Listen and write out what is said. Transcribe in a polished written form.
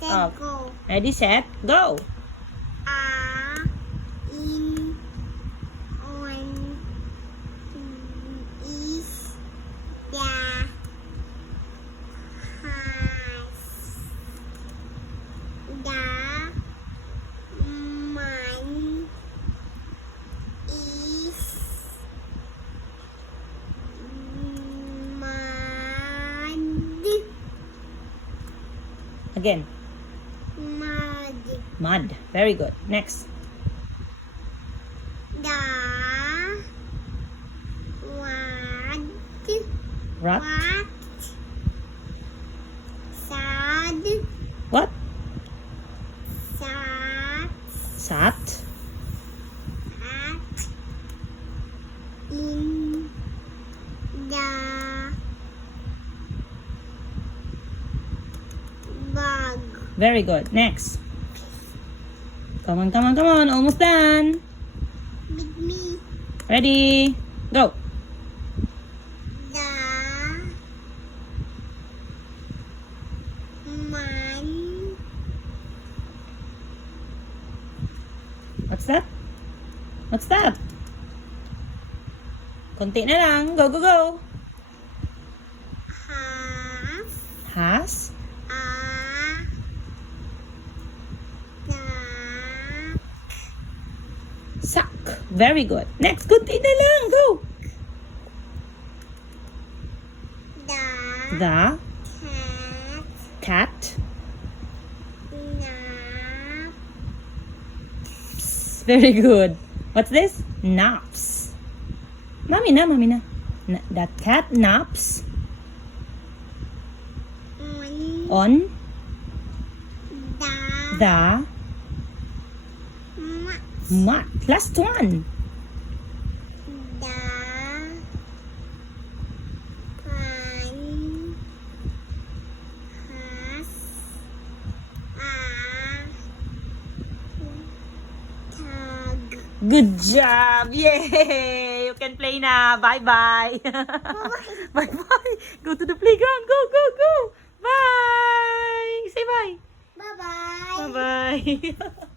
Set, Oh. go. Ready, set, go. In, on, is, the, has, the, man, is, mad, Again. mud, Mud. Very good. Next. the, what, Rat. what, sad, What? sat, Sat. at, in, the, bag, Very good. Next. Come on, come on, come on. Almost done. with me, Ready, go. the, man, What's that? What's that? Konti na lang. Go, go, go. has, Has. the, Sack. Very good. Next, konti na lang. Go. the, The cat, cat. naps, Very good. What's this? Naps. Mami na, mami na. That cat naps on, on the, the mat, mat. Last one. the, pan, has, tag. Good job! Yay! You can play na. Bye-bye. Bye-bye. Go to the playground. Go, go, go. Bye. Say bye. Bye-bye. Bye-bye.